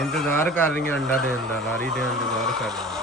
ਇੰਤਜ਼ਾਰ ਕਰ ਰਹੀਆਂ ਅੰਡਾ ਦੇਣ ਦਾ, ਲਾਰੀ ਦੇ ਇੰਤਜ਼ਾਰ ਕਰ ਰਹੀਆਂ।